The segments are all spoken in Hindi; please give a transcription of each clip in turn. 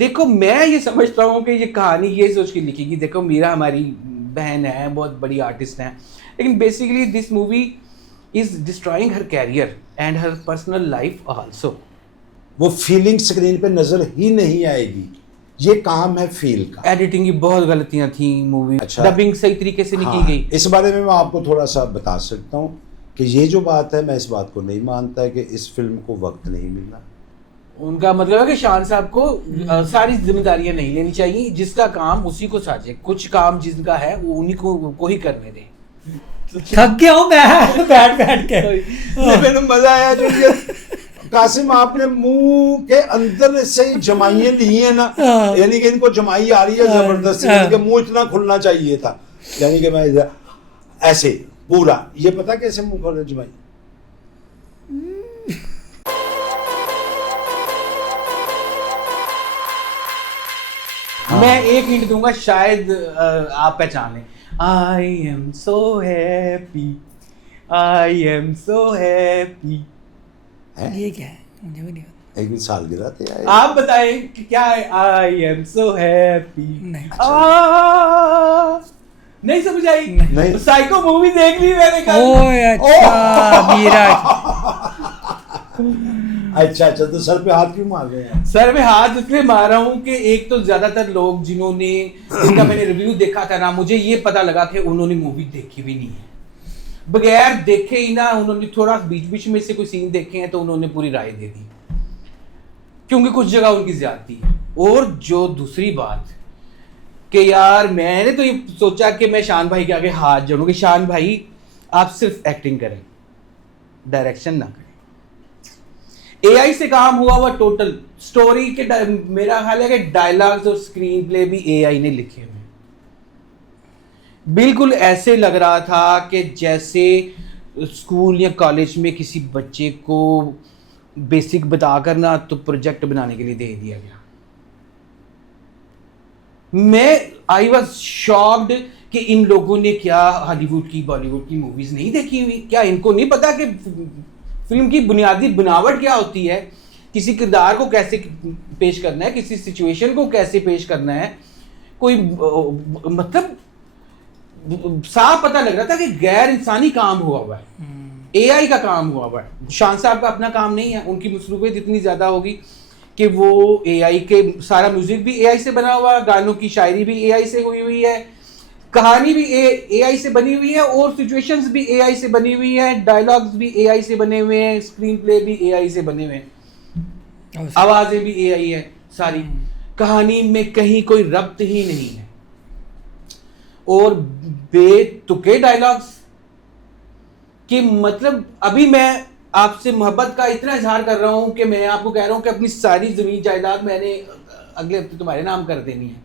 देखो मैं ये समझता हूँ कि ये कहानी ये सोच के लिखी कि देखो मीरा हमारी बहन है, बहुत बड़ी आर्टिस्ट है, लेकिन basically this movie is destroying her career and her personal life also. वो फीलिंग स्क्रीन पे नजर ही नहीं आएगी, ये काम है फील का। एडिटिंग की बहुत गलतियां थी मूवी, अच्छा। डबिंग सही तरीके से नहीं हाँ, की गई। इस बारे में मैं आपको थोड़ा सा बता सकता हूँ कि ये जो बात है, मैं इस बात को नहीं मानता है कि इस फिल्म को वक्त नहीं मिला। उनका मतलब है कि शान साहब को सारी जिम्मेदारियां नहीं लेनी चाहिए, जिसका काम उसी को साझे, कुछ काम जिसका है वो उन्हीं को ही करने दे। थक गया हूँ मैं बैठ के। मैंने मजा आया जो ये कासिम आपने मुंह के अंदर से जमाइयां ली है ना, यानी कि इनको जमाई आ रही है जबरदस्ती, इनके मुंह इतना खुलना चाहिए था, यानी कि मैं ऐसे पूरा, ये पता कैसे मुंह खोले जमाई। मैं एक हिंट दूंगा, शायद आप पहचान लें। I am so happy, I am so happy. ये क्या है, मुझे भी नहीं पता। एक भी सालगिरह थे यार। आप बताएं कि क्या है आई एम सो हैप्पी। नहीं। नहीं समझ आई? नहीं। साइको मूवी देख ली मैंने कल। ओए अच्छा मीरा। अच्छा तो सर पे हाथ क्यों मार रहे हैं? सर में हाथ इसलिए मार रहा हूँ कि एक तो ज्यादातर लोग जिन्होंने इनका मैंने रिव्यू देखा था ना, मुझे ये पता लगा कि उन्होंने मूवी देखी भी नहीं है, बगैर देखे ही ना उन्होंने थोड़ा बीच में से कोई सीन देखे हैं तो उन्होंने पूरी राय दे दी, क्योंकि कुछ जगह उनकी ज्यादती है। और जो दूसरी बात कि यार मैंने तो ये सोचा कि मैं शान भाई के आगे हाथ जोड़ूं कि शान भाई आप सिर्फ एक्टिंग करें, डायरेक्शन ना करें। एआई से काम हुआ हुआ टोटल स्टोरी के मेरा ख्याल है कि डायलॉग्स और स्क्रीन प्ले भी एआई ने लिखे हुए। बिल्कुल ऐसे लग रहा था कि जैसे स्कूल या कॉलेज में किसी बच्चे को बेसिक बताकर ना तो प्रोजेक्ट बनाने के लिए दे दिया गया। मैं आई वॉज शॉक्ड कि इन लोगों ने क्या हॉलीवुड की बॉलीवुड की मूवीज नहीं देखी हुई, क्या इनको नहीं पता कि फिल्म की बुनियादी बनावट क्या होती है, किसी किरदार को कैसे पेश करना है, किसी सिचुएशन को कैसे पेश करना है। कोई मतलब साफ पता लग रहा था कि गैर इंसानी काम हुआ है, एआई का काम हुआ है। शान साहब का अपना काम नहीं है, उनकी मसरूफियत इतनी ज्यादा होगी कि वो एआई के सारा म्यूजिक भी एआई से बना हुआ, गानों की शायरी भी एआई से हुई है, कहानी भी एआई से बनी हुई है, और सिचुएशंस भी एआई से बनी हुई है, डायलॉग्स भी एआई से बने हुए हैं, स्क्रीन प्ले भी एआई से बने हुए हैं, आवाजें भी एआई है सारी, कहानी में कहीं कोई रब्त ही नहीं है, और बेतुके डायलॉग्स कि मतलब अभी मैं आपसे मोहब्बत का इतना इजहार कर रहा हूं कि मैं आपको कह रहा हूं कि अपनी सारी जमीन जायदाद मैंने अगले हफ्ते तुम्हारे नाम कर देनी है।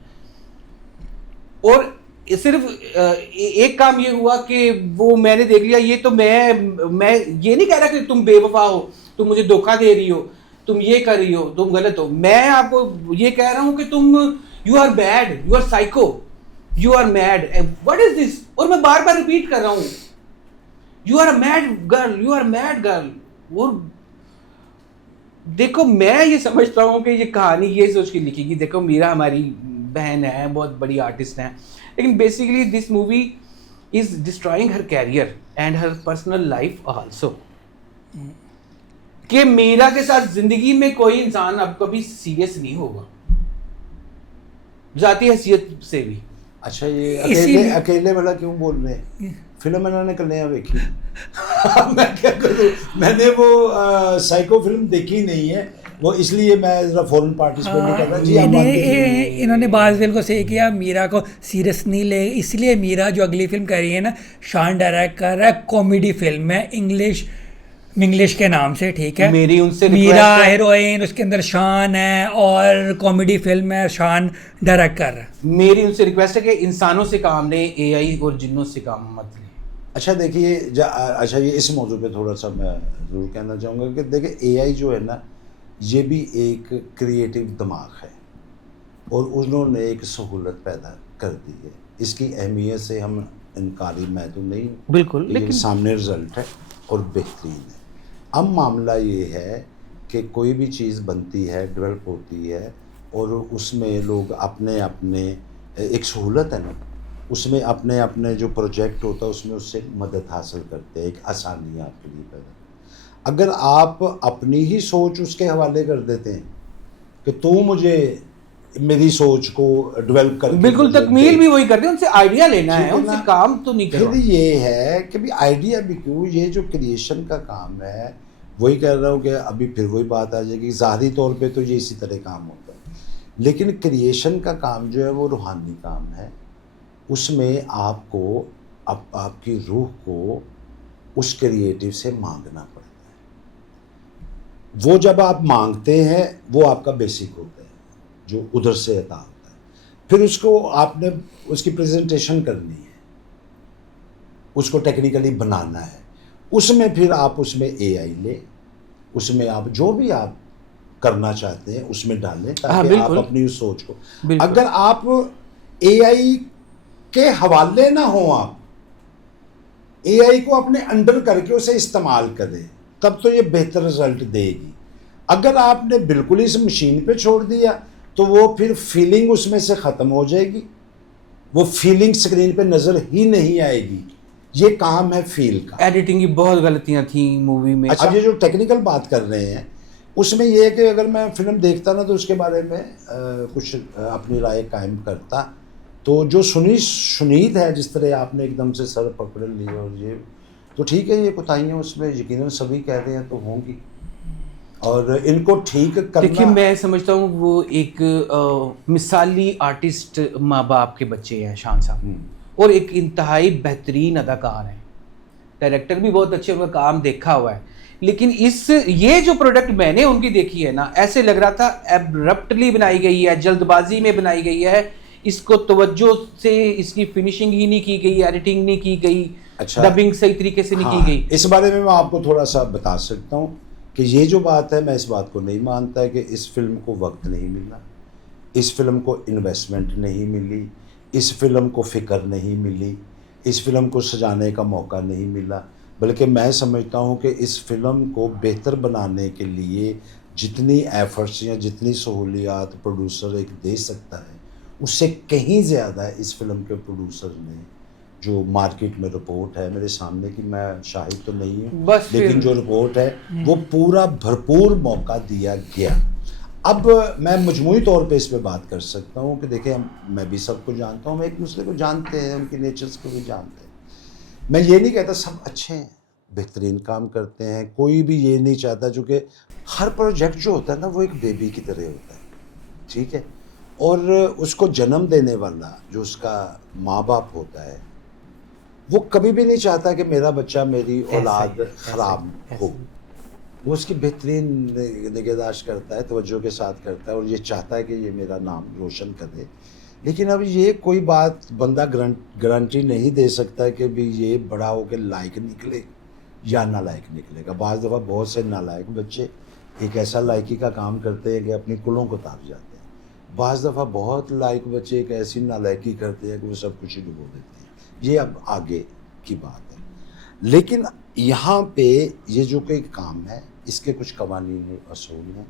और सिर्फ एक काम ये हुआ कि वो मैंने देख लिया, ये तो मैं ये नहीं कह रहा कि तुम बेवफा हो, तुम मुझे धोखा दे रही हो, तुम ये कर रही हो, तुम गलत हो, मैं आपको ये कह रहा हूं कि तुम you are bad, you are psycho, you are mad, what is this. और मैं बार बार रिपीट कर रहा हूं, you are a mad girl, you are mad girl. और देखो मैं ये समझता हूं कि ये कहानी ये सोच के लिखी कि देखो मीरा हमारी बहन है, बहुत बड़ी आर्टिस्ट है, लेकिन basically this movie is destroying her career and her personal life also. कि मीरा के साथ जिंदगी में कोई इंसान अब कभी सीरियस नहीं होगा, जाती हैसियत से भी। अच्छा ये अकेले वाला क्यों बोल रहे हैं? फिल्म मैंने कल देखी। मैं क्या करूं, मैंने वो साइको फिल्म देखी नहीं है, वो इसलिए मैं जरा फॉरेन पार्टिसिपेट नहीं कर रहा जी। इन्होंने बात बिल्कुल सही किया, मीरा को सीरियस नहीं ले, इसलिए मीरा जो अगली फिल्म कर रही है ना, शान डायरेक्ट कर रहा है, कॉमेडी फिल्म है, इंग्लिश के नाम से, ठीक है। मेरी उनसे मीरा हीरोइन, उसके अंदर शान है, और कॉमेडी फिल्म है, शान डायरेक्ट कर रहा है। मेरी उनसे रिक्वेस्ट है कि इंसानों से काम लें, एआई और जिन्नों से काम मत लें। अच्छा देखिए, अच्छा ये इस मौजू पे थोड़ा सा मैं ज़रूर कहना चाहूँगा कि देखिए एआई जो है ना, ये भी एक क्रिएटिव दिमाग है और उन्होंने एक सहूलत पैदा कर दी है। इसकी अहमियत से हम इनकारी मैं तो नहीं, बिल्कुल, लेकिन सामने रिजल्ट है और बेहतरीन है। अब मामला ये है कि कोई भी चीज़ बनती है, डेवलप होती है और उसमें लोग अपने अपने एक सहूलत है ना, उसमें अपने अपने जो प्रोजेक्ट होता है उसमें उससे मदद हासिल करते हैं, एक आसानी आपके लिए पैदा। अगर आप अपनी ही सोच उसके हवाले कर देते हैं कि तू मुझे मेरी सोच को डेवलप कर, बिल्कुल तकमील भी वही करते हैं, उनसे आइडिया लेना है, ठीक है उनसे ना? काम तो नहीं फिर करना। ये है कि भी आइडिया भी क्यों, ये जो क्रिएशन का काम है, वही कह रहा हूँ कि अभी फिर वही बात आ जाएगी, ज़ाहिरी तौर पे तो ये इसी तरह काम होता है, लेकिन क्रिएशन का काम जो है वो रूहानी काम है। उसमें आपको आपकी रूह को उस क्रिएटिव से मांगना पड़ता है। वो जब आप मांगते हैं वो आपका बेसिक होता है जो उधर से अता होता है। फिर उसको आपने उसकी प्रेजेंटेशन करनी है, उसको टेक्निकली बनाना है, उसमें फिर आप उसमें एआई ले, उसमें आप जो भी आप करना चाहते हैं उसमें डालें ताकि आप अपनी उस सोच को, अगर आप एआई के हवाले ना हो, आप एआई को अपने अंडर करके उसे इस्तेमाल करें, तब तो ये बेहतर रिजल्ट देगी। अगर आपने बिल्कुल इस मशीन पे छोड़ दिया तो वो फिर फीलिंग उसमें से ख़त्म हो जाएगी, वो फीलिंग स्क्रीन पे नज़र ही नहीं आएगी। ये काम है फील का। एडिटिंग की बहुत गलतियां थी मूवी में। अच्छा, ये जो टेक्निकल बात कर रहे हैं उसमें ये है कि अगर मैं फिल्म देखता ना तो उसके बारे में कुछ अपनी राय कायम करता, तो जो सुनीत है, जिस तरह आपने एकदम से सर पकड़ ली, और ये तो ठीक है, ये कोताहियाँ उसमें यकीनन सभी कह रहे हैं तो होंगी, और इनको ठीक करना। देखिए, मैं समझता हूँ वो एक मिसाली आर्टिस्ट माँ बाप के बच्चे हैं शान साहब, और एक इंतहाई बेहतरीन अदाकार हैं, डायरेक्टर भी बहुत अच्छे, उनका काम देखा हुआ है। लेकिन ये जो प्रोडक्ट मैंने उनकी देखी है ना, ऐसे लग रहा था एब्रप्टली बनाई गई है, जल्दबाजी में बनाई गई है, इसको तवज्जो से इसकी फिनिशिंग ही नहीं की गई, एडिटिंग नहीं की गई, अच्छा, डबिंग सही तरीके से नहीं की गई। इस बारे में मैं आपको थोड़ा सा बता सकता हूँ कि ये जो बात है, मैं इस बात को नहीं मानता है कि इस फिल्म को वक्त नहीं मिला, इस फिल्म को इन्वेस्टमेंट नहीं मिली, इस फिल्म को फ़िक्र नहीं मिली, इस फिल्म को सजाने का मौका नहीं मिला, बल्कि मैं समझता हूँ कि इस फिल्म को बेहतर बनाने के लिए जितनी एफर्ट्स या जितनी सहूलियात प्रोड्यूसर एक दे सकता है, उससे कहीं ज़्यादा इस फिल्म के प्रोड्यूसर ने, जो मार्केट में रिपोर्ट है मेरे सामने की, मैं शाहिद तो नहीं हूँ, लेकिन जो रिपोर्ट है वो पूरा भरपूर मौका दिया गया। अब मैं मजमूई तौर पे इस पे बात कर सकता हूँ कि देखिए, मैं भी सबको जानता हूँ, हम एक दूसरे को जानते हैं, उनके नेचर्स को भी जानते हैं। मैं ये नहीं कहता सब अच्छे हैं, बेहतरीन काम करते हैं, कोई भी ये नहीं चाहता, चूँकि हर प्रोजेक्ट जो होता है ना वो एक बेबी की तरह होता है, ठीक है, और उसको जन्म देने वाला जो उसका माँ बाप होता है वो कभी भी नहीं चाहता कि मेरा बच्चा, मेरी औलाद ख़राब हो। वो उसकी बेहतरीन निगहदाश्त करता है, तवज्जो के साथ करता है, और ये चाहता है कि ये मेरा नाम रोशन करे। लेकिन अब ये कोई बात बंदा गारंटी नहीं दे सकता कि भी ये बड़ा होकर लायक निकले या नालायक निकलेगा। बाज़ दफ़ा बहुत से नालायक बच्चे एक ऐसा लायकी का काम करते हैं कि अपनी कुलों को ताप जाते हैं। बाज़ दफ़ा बहुत लायक बच्चे एक ऐसी नालायकी करते हैं कि वो सब कुछ ही डुबो देते हैं। ये अब आगे की बात है, लेकिन यहाँ पे ये जो कोई काम है इसके कुछ कवानीन असूल हैं।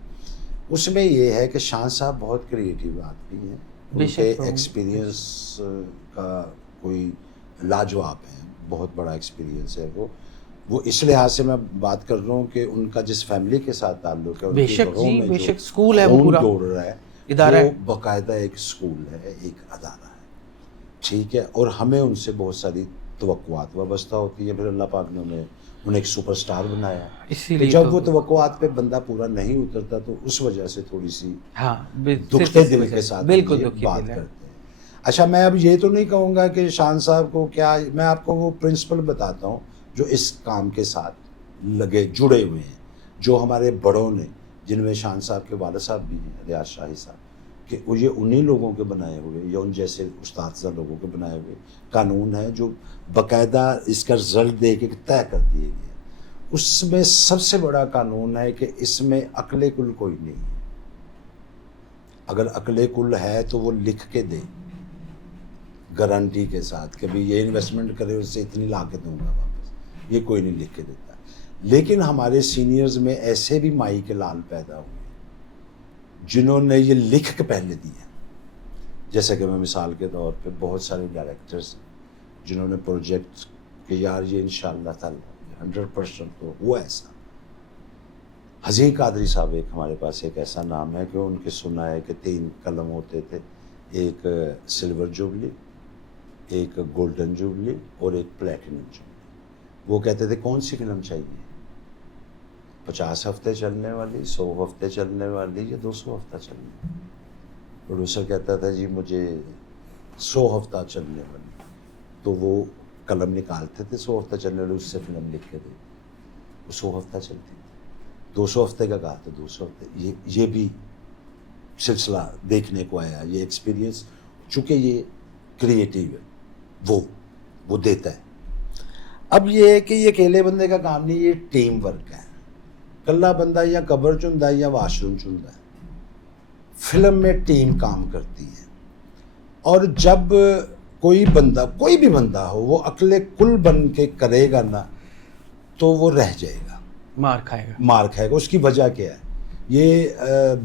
उसमें ये है कि शान साहब बहुत क्रिएटिव आदमी हैं, उनके एक्सपीरियंस का कोई लाजवाब है, बहुत बड़ा एक्सपीरियंस है वो इस लिहाज से मैं बात कर रहा हूँ कि उनका जिस फैमिली के साथ ताल्लुक है, बेशक स्कूल है, वो पूरा जोड़ रहा है, इदारा है, बाकायदा एक स्कूल है, एक अदारा है, ठीक है, और हमें उनसे बहुत सारी तवक्कुआत वाबस्ता होती है। फिर अल्लाह पाक ने उन्हें एक सुपरस्टार बनाया, इसीलिए जब वो तवक्कुआत पे बंदा पूरा नहीं उतरता तो उस वजह से थोड़ी सी दुखते दिल के साथ बात करते हैं। अच्छा, मैं अब ये तो नहीं कहूँगा कि शान साहब को क्या, मैं आपको वो प्रिंसिपल बताता हूँ जो इस काम के साथ लगे जुड़े हुए हैं, जो हमारे बड़ों ने, जिनमें शान साहब के वालिद साहब भी हैं, रियाज शाही साहब, कि वो ये उन्हीं लोगों के बनाए हुए या उन जैसे उस्ताद लोगों के बनाए हुए कानून है जो बाकायदा इसका रिजल्ट दे के तय कर दिए गए। उसमें सबसे बड़ा कानून है कि इसमें अकले कुल कोई नहीं है। अगर अकले कुल है तो वो लिख के दे गारंटी के साथ कि भाई ये इन्वेस्टमेंट करे, उससे इतनी ला के दूँगा वापस, ये कोई नहीं लिख के देता। लेकिन हमारे सीनियर्स में ऐसे भी माई के लाल पैदा हुए जिन्होंने ये लिख के पहले दिया। जैसे कि मैं मिसाल के तौर पे बहुत सारे डायरेक्टर्स जिन्होंने प्रोजेक्ट कि यार ये इंशाअल्लाह ताला 100% तो हुआ ऐसा। हज़ीर कादरी साहब एक हमारे पास एक ऐसा नाम है कि उनके सुना है कि 3 कलम होते थे, एक सिल्वर जुबली, एक गोल्डन जुबली और एक प्लेटिनम जुबली। वो कहते थे कौन सी फिल्म चाहिए, 50 हफ्ते चलने वाली, 100 हफ्ते चलने वाली या 200 हफ्ता चलने। प्रोड्यूसर कहता था जी मुझे 100 हफ्ता चलने वाली, तो वो कलम निकालते थे 100 हफ्ता चलने वाली, उससे फिल्म लिख के दे, वो 100 हफ्ता चलती थी। 200 हफ्ते का कहा तो 200 हफ्ते। ये भी सिलसिला देखने को आया, ये एक्सपीरियंस, चूँकि ये क्रिएटिव है, वो देता है। अब ये है कि ये अकेले बंदे का काम नहीं, ये टीम वर्क है। कल्ला बंदा या कबर चुंदा या वाशरूम चुंदा है, फिल्म में टीम काम करती है। और जब कोई भी बंदा हो वो अकेले कुल बन के करेगा ना तो वो रह जाएगा, मार खाएगा। उसकी वजह क्या है, ये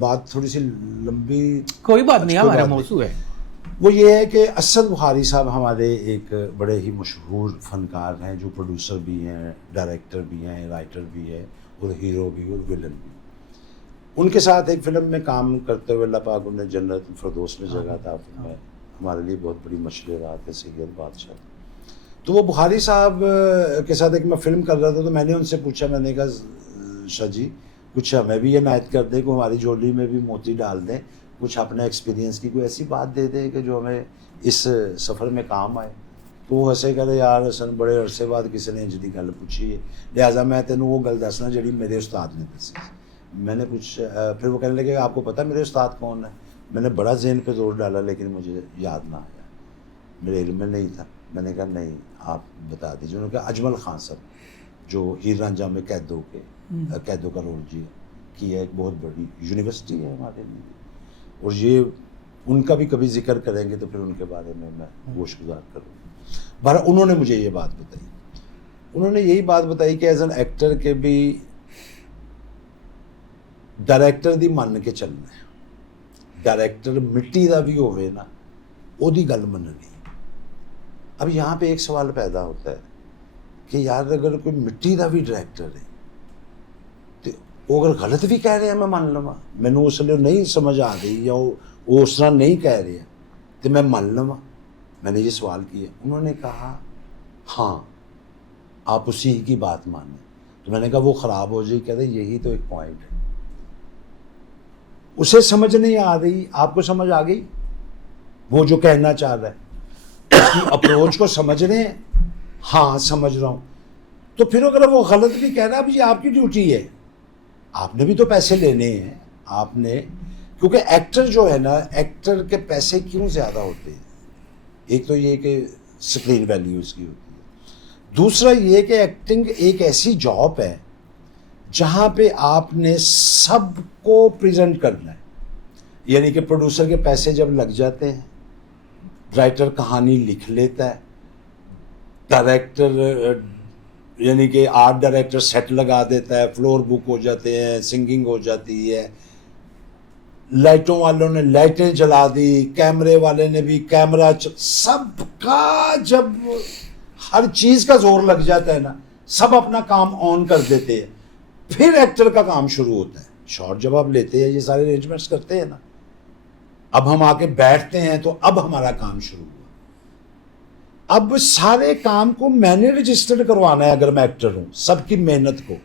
बात थोड़ी सी लंबी, कोई बात नहीं, हमारा मौजू है। वो ये है कि असद बुखारी साहब हमारे एक बड़े ही मशहूर फनकार हैं, जो प्रोड्यूसर भी हैं, डायरेक्टर भी हैं, राइटर भी है और हीरो भी और विलन भी। उनके साथ एक फिल्म में काम करते हुए अल्लाह पाक उन्हें जन्नत फिरदौस में जगह था। फिल्म हमारे लिए बहुत बड़ी मशले रात है, सैयद बादशाह। तो वो बुखारी साहब के साथ एक मैं फ़िल्म कर रहा था, तो मैंने उनसे पूछा, मैंने कहा शाह जी कुछ हमें भी ये नायत कर दें, को हमारी झोली में भी मोती डाल दें, कुछ अपने एक्सपीरियंस की कोई ऐसी बात दे दें कि जो हमें इस सफ़र में काम आए। तो वो हंसे करे, यार हसन बड़े अरसे बाद किसी ने जी गल पूछी है, लिहाजा मैं तेन वो गल दसना जी मेरे उस्ताद ने दसी। मैंने पूछा, फिर वो कहने लगे आपको पता मेरे उस्ताद कौन है? मैंने बड़ा ज़हन पे जोर डाला लेकिन मुझे याद ना आया, मेरे इल्म में नहीं था। मैंने कहा नहीं आप बता दीजिए। उन्होंने कहा अजमल खान साहब, जो हीर रांझा में कैदों का रोल किया, एक बहुत बड़ी यूनिवर्सिटी है हमारे लिए, और ये उनका भी कभी जिक्र करेंगे तो फिर उनके बारे में मैं गोशगुजार करूँगा। बहरहाल उन्होंने मुझे ये बात बताई, उन्होंने यही बात बताई कि एज एन एक्टर के भी डायरेक्टर दी मन के चलना है, डायरेक्टर मिट्टी का भी होवे ना ओदी गल मननी। अब यहाँ पे एक सवाल पैदा होता है कि यार अगर कोई मिट्टी का भी डायरेक्टर है तो वो अगर गलत भी कह रहे हैं मैं मान लवा, मैनू उसलिए नहीं समझ आ रही या वो उस तरह नहीं कह रहे हैं तो मैं मान लवा। मैंने ये सवाल किया, उन्होंने कहा हाँ आप उसी की बात माने। तो मैंने कहा वो ख़राब हो जाए, कहते यही तो एक पॉइंट है, उसे समझ नहीं आ रही, आपको समझ आ गई वो जो कहना चाह रहा है, उसकी अप्रोच को समझ रहे हैं? हाँ समझ रहा हूँ। तो फिर अगर वो गलत भी कह रहा है, अब ये आपकी ड्यूटी है, आपने भी तो पैसे लेने हैं आपने, क्योंकि एक्टर जो है ना, एक्टर के पैसे क्यों ज़्यादा होते हैं? एक तो ये कि स्क्रीन वैल्यू इसकी होती है, दूसरा ये कि एक्टिंग एक ऐसी जॉब है जहाँ पे आपने सबको प्रेजेंट करना है। यानी कि प्रोड्यूसर के पैसे जब लग जाते हैं, राइटर कहानी लिख लेता है, डायरेक्टर यानी कि आर्ट डायरेक्टर सेट लगा देता है, फ्लोर बुक हो जाते हैं, सिंगिंग हो जाती है, लाइटों वालों ने लाइटें जला दी, कैमरे वाले ने भी कैमरा, सबका जब हर चीज़ का जोर लग जाता है ना, सब अपना काम ऑन कर देते हैं, फिर एक्टर का काम शुरू होता है। शॉट जब आप लेते हैं, ये सारे अरेंजमेंट्स करते हैं ना, अब हम आके बैठते हैं तो अब हमारा काम शुरू हुआ। अब सारे काम को मैंने रजिस्टर्ड करवाना है अगर मैं एक्टर हूं, सबकी मेहनत को,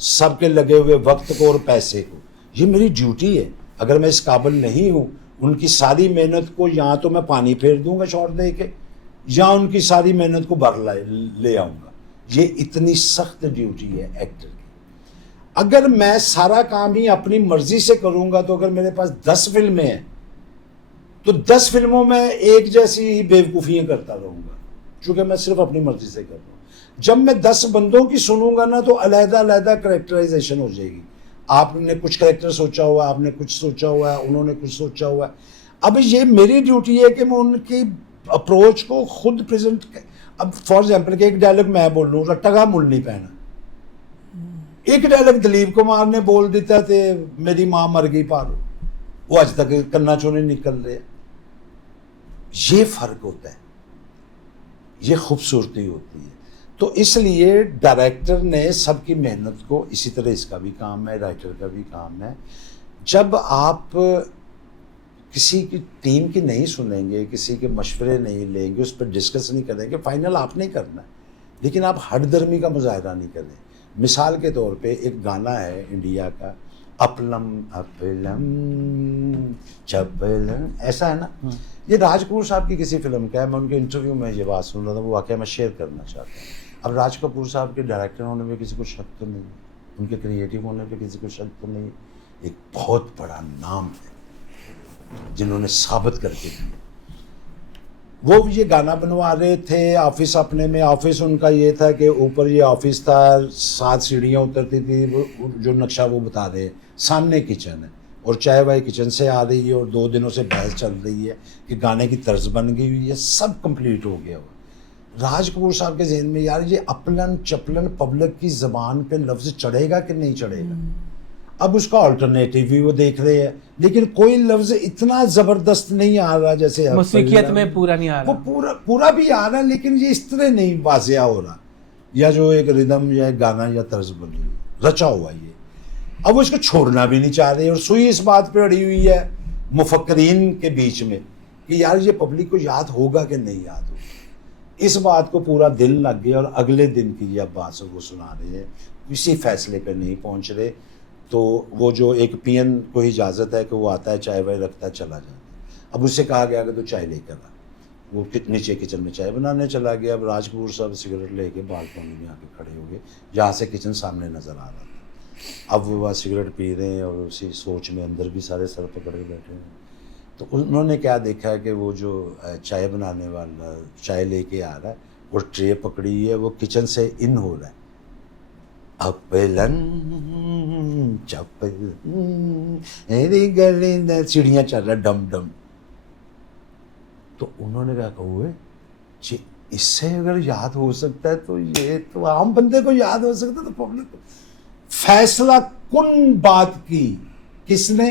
सबके लगे हुए वक्त को और पैसे को, ये मेरी ड्यूटी है। अगर मैं इस काबिल नहीं हूं, उनकी सारी मेहनत को या तो मैं पानी फेर दूंगा शॉट दे के, या उनकी सारी मेहनत को भर ले आऊंगा। ये इतनी सख्त ड्यूटी है एक्टर की। अगर मैं सारा काम ही अपनी मर्जी से करूंगा तो अगर मेरे पास 10 फिल्में हैं तो 10 फिल्मों में एक जैसी ही बेवकूफ़ियाँ करता रहूँगा, क्योंकि मैं सिर्फ अपनी मर्जी से कर रहा हूँ। जब मैं 10 बंदों की सुनूंगा ना तो अलग-अलग करेक्टराइजेशन हो जाएगी। आपने कुछ करेक्टर सोचा हुआ, आपने कुछ सोचा हुआ है, उन्होंने कुछ सोचा हुआ है। अब ये मेरी ड्यूटी है कि मैं उनकी अप्रोच को खुद प्रेजेंट। अब फॉर एग्जाम्पल कि एक डायलॉग मैं बोल लूँ, रट्टा का मुल नहीं पहना, एक डायलॉग दिलीप कुमार ने बोल देता थे, मेरी माँ मर गई पारो, वो आज तक कन्ना चोने निकल रहे हैं। ये फर्क होता है, ये खूबसूरती होती है। तो इसलिए डायरेक्टर ने सबकी मेहनत को, इसी तरह इसका भी काम है, राइटर का भी काम है, जब आप किसी की टीम की नहीं सुनेंगे, किसी के मशवरे नहीं लेंगे, उस पर डिस्कस नहीं करेंगे, फाइनल आपने करना है, लेकिन आप हठधर्मी का मुजाहरा नहीं करें। मिसाल के तौर पे एक गाना है इंडिया का, अपलम अपलम चपलम, ऐसा है ना, ये राज कपूर साहब की किसी फिल्म का है। मैं उनके इंटरव्यू में ये बात सुन रहा था, वो वाकया मैं शेयर करना चाहता हूँ। अब राज कपूर साहब के डायरेक्टर होने में किसी को शक तो नहीं, उनके क्रिएटिव होने पे किसी को शक तो नहीं, एक बहुत बड़ा नाम है जिन्होंने साबित करके दिया। वो ये गाना बनवा रहे थे ऑफिस अपने में, ऑफिस उनका ये था कि ऊपर ये ऑफिस था, 7 सीढ़ियाँ उतरती थी, जो नक्शा वो बता रहे, सामने किचन है और चाय वाय किचन से आ रही है, और 2 दिनों से बहस चल रही है कि गाने की तर्ज बन गई हुई है, सब कंप्लीट हो गया हुआ। राज कपूर साहब के जहन में यार ये अपलन चपलन पब्लिक की ज़बान पे लफ्ज़ चढ़ेगा कि नहीं चढ़ेगा। अब उसका अल्टरनेटिव भी वो देख रहे हैं, लेकिन कोई लफ्ज़ इतना ज़बरदस्त नहीं आ रहा जैसे मौसीकियत में पूरा नहीं आ रहा, वो पूरा भी आ रहा है, लेकिन ये इस तरह नहीं वाज़िया हो रहा, या जो एक रिदम या एक गाना या तर्ज बनी रचा हुआ ये। अब वो इसको छोड़ना भी नहीं चाह रहे, और सुई इस बात पे अड़ी हुई है मुफक्करीन के बीच में कि यार ये पब्लिक को याद होगा कि नहीं याद होगा। इस बात को पूरा दिल लग गया, और अगले दिन की अब बात वो सुना रहे हैं, किसी फैसले पे नहीं पहुंच रहे। तो वो जो एक पीएन को इजाज़त है कि वो आता है, चाय वाय रखता है, चला जाता है। अब उससे कहा गया कि तो चाय लेकर आ, वो नीचे किचन में चाय बनाने चला गया। अब राज कपूर साहब सिगरेट लेके बालकनी में आके खड़े हो गए, जहाँ से किचन सामने नज़र आ रहा था। अब वो वहाँ सिगरेट पी रहे हैं, और उसी सोच में अंदर भी सारे सर पकड़ के बैठे हैं। तो उन्होंने क्या देखा है कि वो जो चाय बनाने वाला चाय लेके आ रहा है, और ट्रे पकड़ी है, वो किचन से इन हो रहा है, अपलन चपलन सीढ़ियाँ चल रहा है डम डम। तो उन्होंने क्या कहा, इससे अगर याद हो सकता है तो ये तो आम बंदे को याद हो सकता है, तो पब्लिक को। फैसला कुन बात की किसने,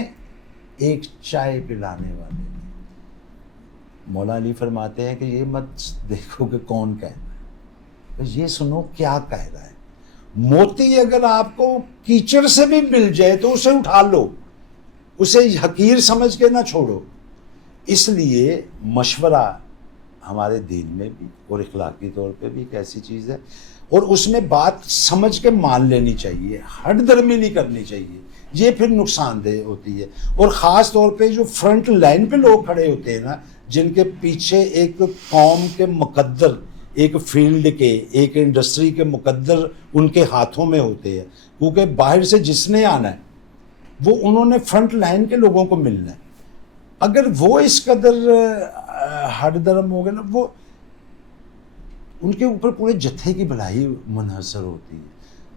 एक चाय पिलाने वाले ने। मौला अली फरमाते हैं कि ये मत देखो कि कौन कह रहा है, ये सुनो क्या कह रहा है। मोती अगर आपको कीचड़ से भी मिल जाए तो उसे उठा लो, उसे हकीर समझ के ना छोड़ो। इसलिए मशवरा हमारे दीन में भी और इखलाकी तौर पे भी एक ऐसी चीज़ है, और उसमें बात समझ के मान लेनी चाहिए, हठधर्मी नहीं करनी चाहिए, ये फिर नुकसानदेह होती है। और ख़ास तौर पे जो फ्रंट लाइन पे लोग खड़े होते हैं ना, जिनके पीछे एक कौम के मुकद्दर, एक फील्ड के, एक इंडस्ट्री के मुकद्दर उनके हाथों में होते हैं, क्योंकि बाहर से जिसने आना है वो उन्होंने फ्रंट लाइन के लोगों को मिलना है। अगर वो इस कदर हठधर्म हो गए ना, वो उनके ऊपर पूरे जत्थे की भलाई मुनहसर होती है,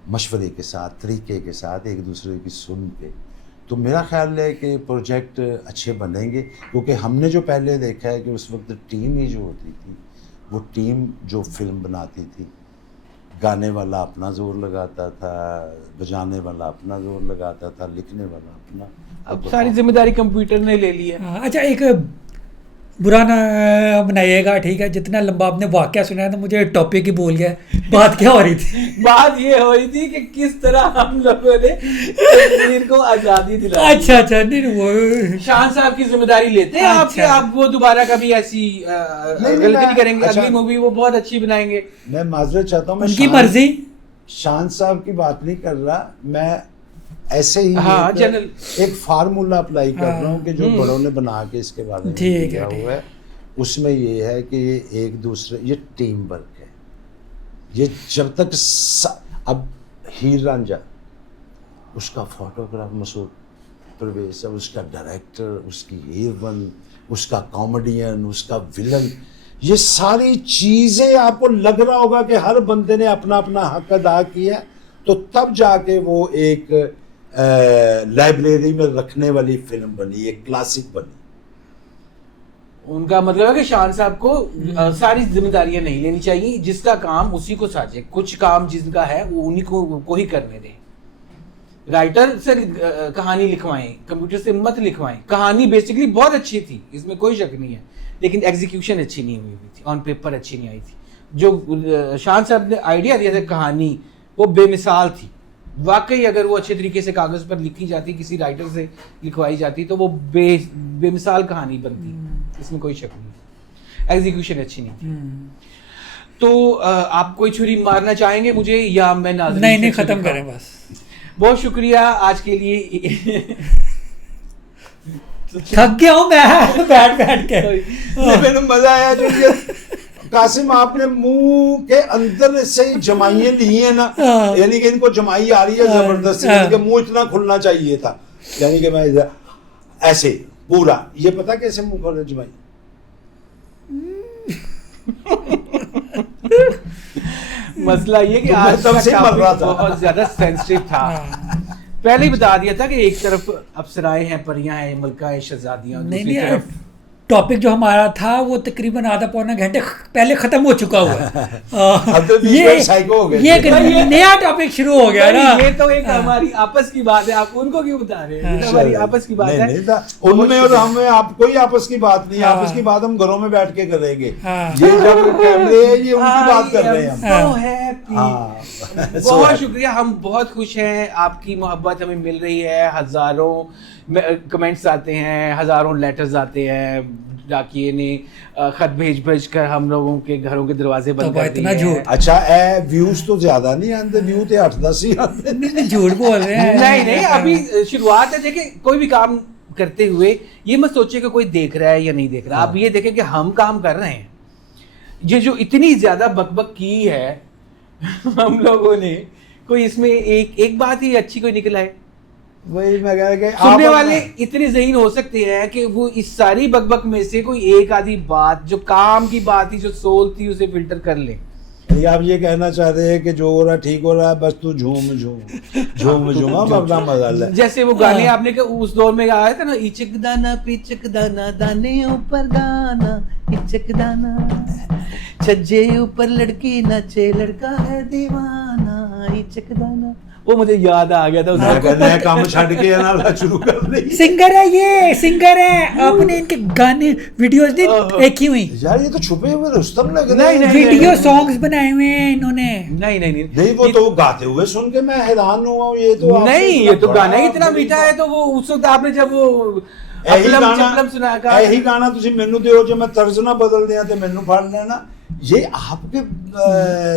मशवरे के साथ, तरीके के साथ, एक दूसरे की सुन के। तो मेरा ख्याल है कि प्रोजेक्ट अच्छे बनेंगे, क्योंकि हमने जो पहले देखा है कि उस वक्त टीम ही जो होती थी, वो टीम जो फिल्म बनाती थी, गाने वाला अपना जोर लगाता था, बजाने वाला अपना जोर लगाता था, लिखने वाला अपना। अब सारी जिम्मेदारी कंप्यूटर ने ले ली है। अच्छा, एक बुरा ना बनाइएगा, ठीक है, जितना लंबा आपने वाकया सुनाया तो मुझे टॉपिक ही भूल गया, बात क्या हो रही थी? बात ये हो रही थी कि किस तरह हम लोगों ने कश्मीर को आज़ादी दिलाई। अच्छा, नहीं वो शान साहब की जिम्मेदारी लेते हैं आप, कि आप वो दोबारा कभी ऐसी गलती नहीं करेंगे। अगली मूवी वो बहुत अच्छी बनाएंगे। मैं माजरत चाहता हूँ, उनकी मर्जी। शान साहब की बात नहीं कर रहा मैं, ऐसे ही एक फार्मूला अप्लाई कर रहा हूँ कि जो बड़ों ने बना के इसके बारे में किया हुआ है, उसमें ये है कि एक दूसरे, ये टीम वर्क है। ये जब तक अब हीर रांझा, उसका फोटोग्राफ मसूद परवेज, उसका डायरेक्टर, उसकी हीरोइन, उसका कॉमेडियन, उसका विलन, ये सारी चीज़ें आपको लग रहा होगा कि हर बंदे ने अपना अपना हक अदा किया, तो तब जाके वो एक लाइब्रेरी में रखने वाली फिल्म बनी, एक क्लासिक बनी। उनका मतलब है कि शान साहब को सारी जिम्मेदारियां नहीं लेनी चाहिए, जिसका काम उसी को साझे, कुछ काम जिनका है वो उन्हीं को ही करने दें। राइटर से कहानी लिखवाएं, कंप्यूटर से मत लिखवाएं। कहानी बेसिकली बहुत अच्छी थी, इसमें कोई शक नहीं है, लेकिन एग्जीक्यूशन अच्छी नहीं हुई थी, ऑन पेपर अच्छी नहीं आई थी। जो शान साहब ने आइडिया दिया था कहानी, वो बेमिसाल थी वाकई। अगर वो अच्छे तरीके से कागज़ पर लिखी जाती, किसी राइटर से लिखवाई जाती, तो वो बेमिसाल कहानी बनती, इसमें कोई शक नहीं। एग्जीक्यूशन अच्छी नहीं थी। तो आप कोई छुरी मारना चाहेंगे मुझे, या मैं नाज़रीन नहीं खत्म करें बस। बहुत शुक्रिया आज के लिए। थक गया हूँ मैं बैठ के। मैंने मजा आया जो ये कासिम आपने मुंह के अंदर से जमाइयां ली है ना, यानी कि इनको जमाई आ रही है जबरदस्ती, यानी कि मुंह इतना खुलना चाहिए था, यानी कि मैं ऐसे पूरा, ये पता कैसे मुंह खोले जमाई। मसला ये कि तो आज तब का से मर रहा टॉपिक था। बहुत ज्यादा सेंसिटिव था। पहले ही बता दिया था कि एक तरफ अप्सराएं हैं, परियां हैं, मलका है, शहजादियां, और दूसरी नहीं तरफ टॉपिक जो हमारा था वो तकरीबन आधा पौना घंटे पहले खत्म हो चुका हुआ है। अब तो बीच में साइको हो गए। ये एक नया टॉपिक शुरू हो गया ना। ये तो एक हमारी आपस की बात है, आप उनको क्यों बता रहे हैं? ये तो हमारी आपस की बात है। उनमें और हमें आप कोई आपस की बात नहीं है, आपस की बात हम घरों में बैठ के करेंगे। हाँ। ये जब कैमरे है, ये उनकी बात कर रहे हैं हम। so happy। हाँ। बहुत शुक्रिया, हम बहुत खुश हैं, आपकी मोहब्बत हमें मिल रही है। हजारों कमेंट्स आते हैं, हजारों लेटर्स आते हैं, डाकिए ने खत भेज कर हम लोगों के घरों के दरवाजे बंद कर दिए हैं। अच्छा व्यूज तो ज्यादा नहीं आते, व्यू तो 8-10 ही आते। नहीं झूठ बोल रहे हैं। नहीं अभी शुरुआत है। देखिए कोई भी काम करते हुए ये मत सोचिए कि कोई देख रहा है या नहीं देख रहा। आप ये देखें कि हम काम कर रहे हैं। ये जो इतनी ज्यादा बकबक की है हम लोगों ने, कोई इसमें एक बात ही अच्छी कोई निकला है? वही मैं कह रहा सुनने वाले इतने ज़हीन हो सकते हैं कि वो इस सारी बकबक में से कोई एक आधी बात जो काम की बात थी, जो सोल थी, उसे फिल्टर कर ले। आप ये कहना चाह रहे हैं कि जो हो रहा ठीक हो रहा है, बस तू झूम अपना मजा ले। जैसे वो गाने आपने उस दौर में गाया था ना, इचक दाना पिचक दाना, दाने ऊपर दाना, इचक दाना, छज्जे ऊपर लड़की नाचे, लड़का है दीवाना, इचक दाना। वो मुझे याद आ गया था। नया काम छड़ के ना शुरू कर रही। सिंगर है, ये सिंगर है। आपने इनके गाने वीडियोस देखी हुई? यार ये तो छुपे हुए रुस्तम लग रहे हैं। वीडियो सॉन्ग्स बनाए हुए हैं इन्होंने। नहीं वो तो गाते हुए सुन के मैं हैरान हुआ हूँ। ये तो नहीं, ये तो गाना ही इतना मीठा है। तो वो उस वक्त आपने जब वो यही गाना तुसी मैनू दियो, जो मैं तर्ज ना बदल दिया तो मैनू फड़ लेना। ये आपके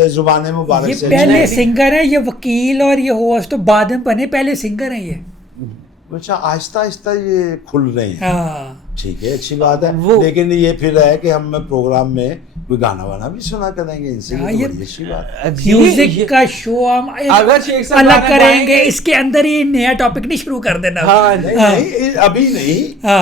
जुबाने मुबारक से। ये पहले सिंगर है, ये वकील और ये होस्ट तो बाद में बने, पहले सिंगर है ये। अच्छा आहिस्ता आहिस्ता ये खुल रहे हैं। हाँ ठीक है, अच्छी बात है। लेकिन ये फिर है कि हम प्रोग्राम में कोई गाना वाना भी सुना करेंगे इनसे। हाँ, ये ये बड़ी अच्छी बात है। म्यूजिक का शो हम अगर शेख साहब अलग करेंगे, इसके अंदर ही नया टॉपिक नहीं शुरू कर देना। नहीं अभी नहीं,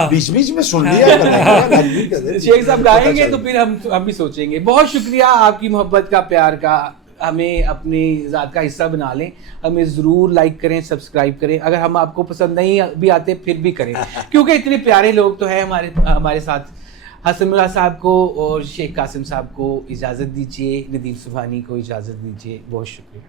बीच बीच में सुन लिया करेंगे। शेख साहब गाएंगे तो फिर हम भी सोचेंगे। बहुत शुक्रिया आपकी मोहब्बत का, प्यार का। हमें अपनी ज़ात का हिस्सा बना लें, हमें ज़रूर लाइक करें, सब्सक्राइब करें। अगर हम आपको पसंद नहीं भी आते फिर भी करें, क्योंकि इतने प्यारे लोग तो हैं हमारे साथ। हसनुल्लाह साहब को और शेख कासिम साहब को इजाज़त दीजिए, नदीम सुभानी को इजाज़त दीजिए। बहुत शुक्रिया।